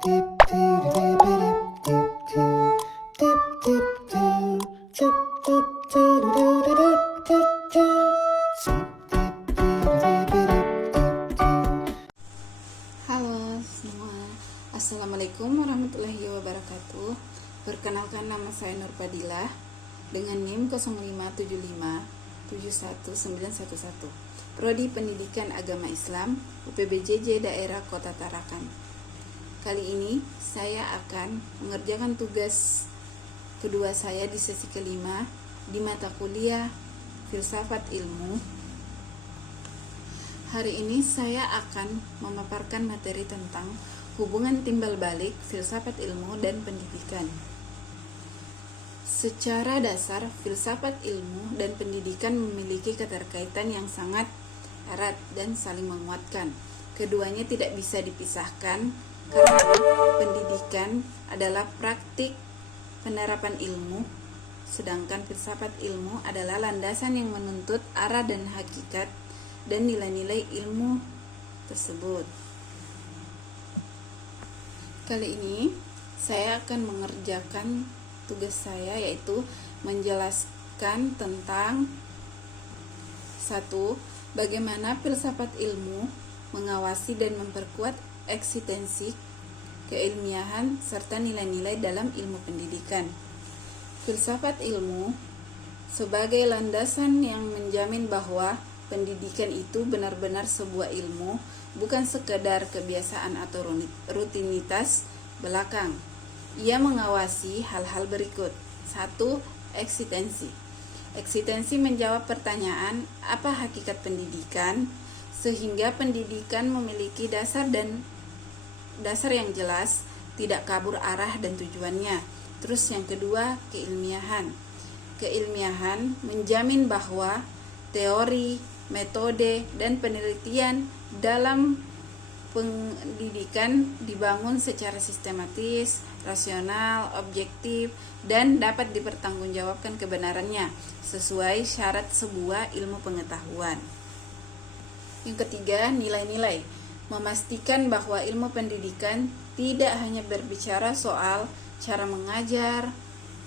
Halo semua, Assalamualaikum warahmatullahi wabarakatuh. Perkenalkan, nama saya Nur Fadilah dengan NIM 057571911, Prodi Pendidikan Agama Islam, UPBJJ Daerah Kota Tarakan. Kali ini saya akan mengerjakan tugas kedua saya di sesi kelima di mata kuliah Filsafat Ilmu. Hari ini saya akan memaparkan materi tentang hubungan timbal balik filsafat ilmu dan pendidikan. Secara dasar, filsafat ilmu dan pendidikan memiliki keterkaitan yang sangat erat dan saling menguatkan. Keduanya tidak bisa dipisahkan karena pendidikan adalah praktik penerapan ilmu, sedangkan filsafat ilmu adalah landasan yang menuntut arah dan hakikat dan nilai-nilai ilmu tersebut. Kali ini saya akan mengerjakan tugas saya, yaitu menjelaskan tentang 1. Bagaimana filsafat ilmu mengawasi dan memperkuat eksistensi, keilmiahan, serta nilai-nilai dalam ilmu pendidikan. Filsafat ilmu sebagai landasan yang menjamin bahwa pendidikan itu benar-benar sebuah ilmu, bukan sekedar kebiasaan atau rutinitas belakang. Ia mengawasi hal-hal berikut. 1. Eksistensi. Eksistensi menjawab pertanyaan, apa hakikat pendidikan, sehingga pendidikan memiliki dasar yang jelas, tidak kabur arah dan tujuannya. Terus yang kedua, keilmiahan. Keilmiahan menjamin bahwa teori, metode, dan penelitian dalam pendidikan dibangun secara sistematis, rasional, objektif, dan dapat dipertanggungjawabkan kebenarannya sesuai syarat sebuah ilmu pengetahuan. Yang ketiga, nilai-nilai. Memastikan bahwa ilmu pendidikan tidak hanya berbicara soal cara mengajar,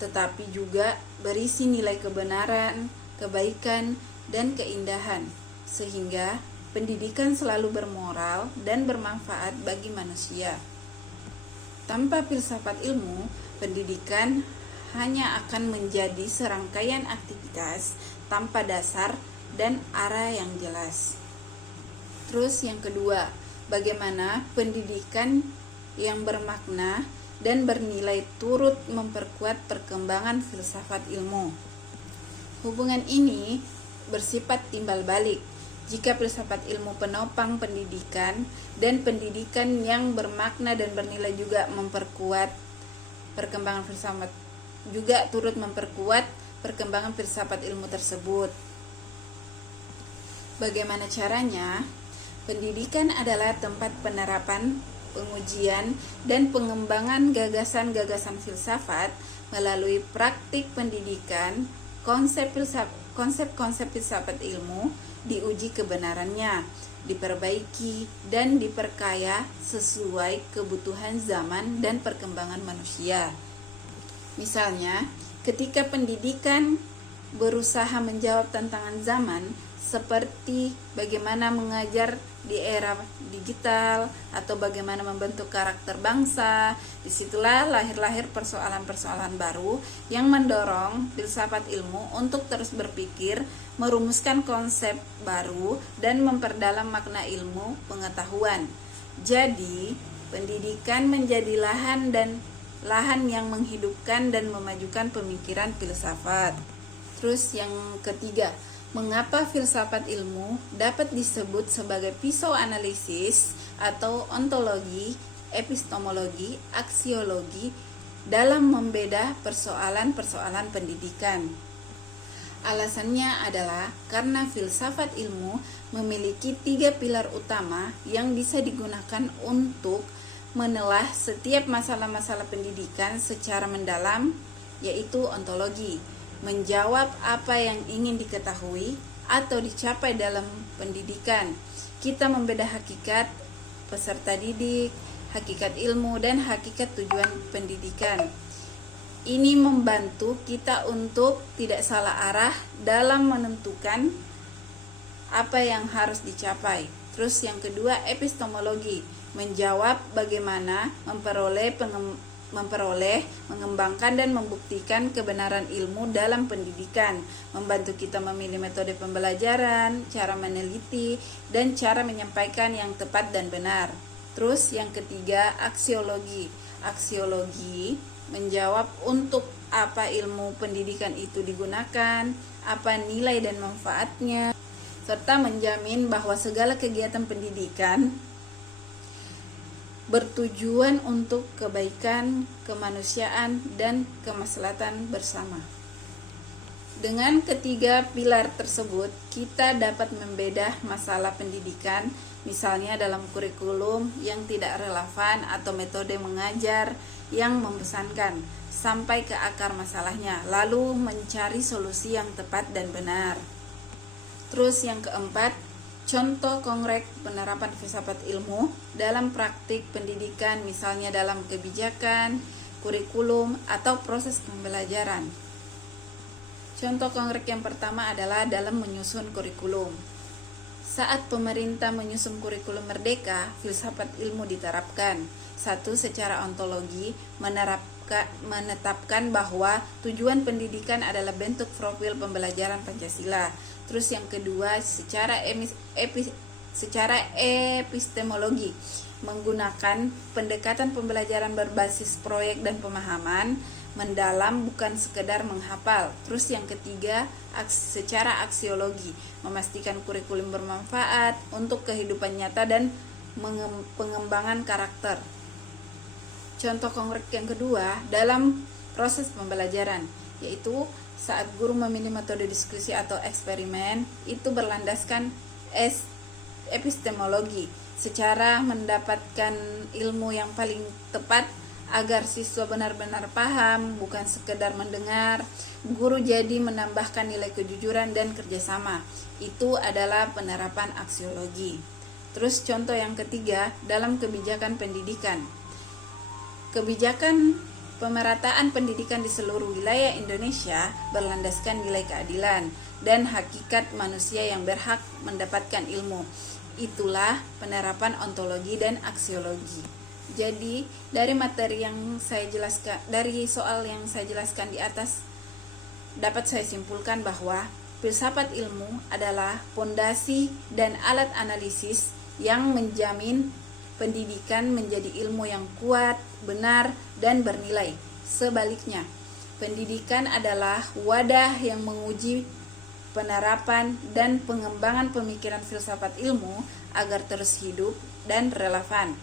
tetapi juga berisi nilai kebenaran, kebaikan, dan keindahan, sehingga pendidikan selalu bermoral dan bermanfaat bagi manusia. Tanpa filsafat ilmu, pendidikan hanya akan menjadi serangkaian aktivitas tanpa dasar dan arah yang jelas. Terus yang kedua, bagaimana pendidikan yang bermakna dan bernilai turut memperkuat perkembangan filsafat ilmu. Hubungan ini bersifat timbal balik. Jika filsafat ilmu penopang pendidikan, dan pendidikan yang bermakna dan bernilai juga memperkuat perkembangan filsafat, juga turut memperkuat perkembangan filsafat ilmu tersebut. Bagaimana caranya? Pendidikan adalah tempat penerapan, pengujian, dan pengembangan gagasan-gagasan filsafat melalui praktik pendidikan. Konsep-konsep filsafat ilmu diuji kebenarannya, diperbaiki, dan diperkaya sesuai kebutuhan zaman dan perkembangan manusia. Misalnya, ketika pendidikan berusaha menjawab tantangan zaman, seperti bagaimana mengajar di era digital atau bagaimana membentuk karakter bangsa, disitulah lahir persoalan-persoalan baru yang mendorong filsafat ilmu untuk terus berpikir, merumuskan konsep baru, dan memperdalam makna ilmu pengetahuan. Jadi, pendidikan menjadi lahan yang menghidupkan dan memajukan pemikiran filsafat. Terus yang ketiga, mengapa filsafat ilmu dapat disebut sebagai pisau analisis atau ontologi, epistemologi, aksiologi dalam membeda persoalan-persoalan pendidikan? Alasannya adalah karena filsafat ilmu memiliki 3 pilar utama yang bisa digunakan untuk menelah setiap masalah-masalah pendidikan secara mendalam, yaitu ontologi, menjawab apa yang ingin diketahui atau dicapai dalam pendidikan. Kita membeda hakikat peserta didik, hakikat ilmu, dan hakikat tujuan pendidikan. Ini membantu kita untuk tidak salah arah dalam menentukan apa yang harus dicapai. Terus yang kedua, epistemologi, menjawab bagaimana memperoleh, mengembangkan dan membuktikan kebenaran ilmu dalam pendidikan, membantu kita memilih metode pembelajaran, cara meneliti, dan cara menyampaikan yang tepat dan benar. Terus yang ketiga, aksiologi. Aksiologi menjawab untuk apa ilmu pendidikan itu digunakan, apa nilai dan manfaatnya, serta menjamin bahwa segala kegiatan pendidikan bertujuan untuk kebaikan, kemanusiaan, dan kemaslahatan bersama. Dengan ketiga pilar tersebut, kita dapat membedah masalah pendidikan, misalnya dalam kurikulum yang tidak relevan atau metode mengajar yang membosankan, sampai ke akar masalahnya, lalu mencari solusi yang tepat dan benar. Terus yang keempat, contoh konkret penerapan filsafat ilmu dalam praktik pendidikan, misalnya dalam kebijakan, kurikulum, atau proses pembelajaran. Contoh konkret yang pertama adalah dalam menyusun kurikulum. Saat pemerintah menyusun kurikulum merdeka, filsafat ilmu diterapkan. Satu, secara ontologi, menetapkan bahwa tujuan pendidikan adalah bentuk profil pembelajaran Pancasila. Terus yang kedua, secara epistemologi, menggunakan pendekatan pembelajaran berbasis proyek dan pemahaman mendalam, bukan sekedar menghafal. Terus yang ketiga, secara aksiologi, memastikan kurikulum bermanfaat untuk kehidupan nyata dan pengembangan karakter. Contoh konkret yang kedua, dalam proses pembelajaran, yaitu saat guru memilih metode diskusi atau eksperimen, itu berlandaskan epistemologi, secara mendapatkan ilmu yang paling tepat agar siswa benar-benar paham, bukan sekedar mendengar. Guru jadi menambahkan nilai kejujuran dan kerjasama. Itu adalah penerapan aksiologi. Terus contoh yang ketiga, dalam kebijakan pendidikan. Kebijakan pemerataan pendidikan di seluruh wilayah Indonesia berlandaskan nilai keadilan dan hakikat manusia yang berhak mendapatkan ilmu. Itulah penerapan ontologi dan aksiologi. Jadi, dari materi yang saya jelaskan, dari soal yang saya jelaskan di atas, dapat saya simpulkan bahwa filsafat ilmu adalah pondasi dan alat analisis yang menjamin pendidikan menjadi ilmu yang kuat, benar, dan bernilai. Sebaliknya, pendidikan adalah wadah yang menguji penerapan dan pengembangan pemikiran filsafat ilmu agar terus hidup dan relevan.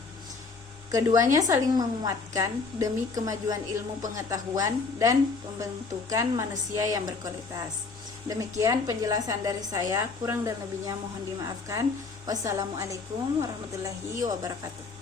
Keduanya saling menguatkan demi kemajuan ilmu pengetahuan dan pembentukan manusia yang berkualitas. Demikian penjelasan dari saya, kurang dan lebihnya mohon dimaafkan. Wassalamualaikum warahmatullahi wabarakatuh.